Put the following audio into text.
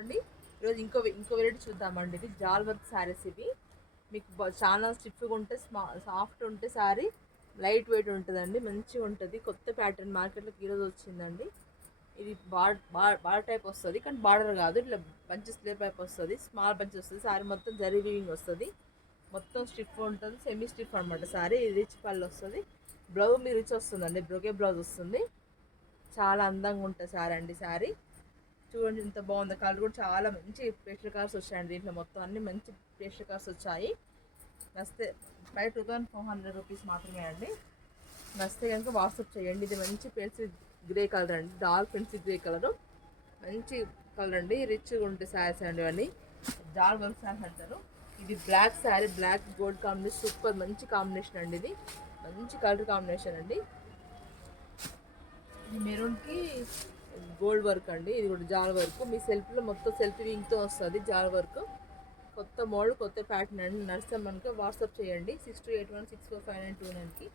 అండి. ఈరోజు ఇంకో వెరైటీ చూద్దామండి. ఇది జాల్ వర్క్ శారీస్. ఇవి మీకు చాలా స్టిఫ్గా ఉంటే సాఫ్ట్ ఉంటే శారీ లైట్ వెయిట్ ఉంటుందండి. మంచిగా ఉంటుంది. కొత్త ప్యాటర్న్ మార్కెట్లోకి ఈరోజు వచ్చిందండి. ఇది బార్డర్ టైప్ వస్తుంది, కానీ బార్డర్ కాదు, ఇట్లా బంచెస్ టైప్ వస్తుంది. స్మాల్ బంచెస్ వస్తుంది. శారీ మొత్తం జరీ వీవింగ్ వస్తుంది. మొత్తం స్టిఫ్ ఉంటుంది, సెమీ స్టిఫ్ అనమాట శారీ. ఇది రిచ్ పళ్ళు వస్తుంది. బ్లౌజ్ మీ రిచ్ వస్తుందండి, బ్రొకే బ్లౌజ్ వస్తుంది. చాలా అందంగా ఉంటుంది శారీ అండి. శారీ చూడండి ఎంత బాగుంది. కలర్ కూడా చాలా మంచి పేస్టల్ కలర్స్ వచ్చాయండి. దీంట్లో మొత్తం అన్ని మంచి పేస్టల్ కలర్స్ వచ్చాయి. నస్తే బయట 2400 రూపీస్ మాత్రమే అండి. నస్తే కనుక వాట్సాప్ చేయండి. ఇది మంచి పెన్సిల్ గ్రే కలర్ అండి, డార్క్ పెన్సిల్ గ్రే కలర్, మంచి కలర్ అండి. రిచ్గా ఉంటే శారీస్ అండి ఇవన్నీ జాల్ వర్క్ శారీస్ అంటారు. ఇది black sari, black gold combination, super మంచి కాంబినేషన్ అండి. ఇది మంచి కలర్ కాంబినేషన్ అండి. ఇది మెరూన్కి గోల్డ్ వర్క్ అండి. ఇది కూడా జాల్ వర్క్. మీ సెల్ఫ్లో మొత్తం సెల్ఫ్ వింగ్తో వస్తుంది జాల్ వర్క్. కొత్త మోడల్, కొత్త ప్యాటర్న్ అండి. నర్సమ్మకి వాట్సాప్ చేయండి 6281645929కి.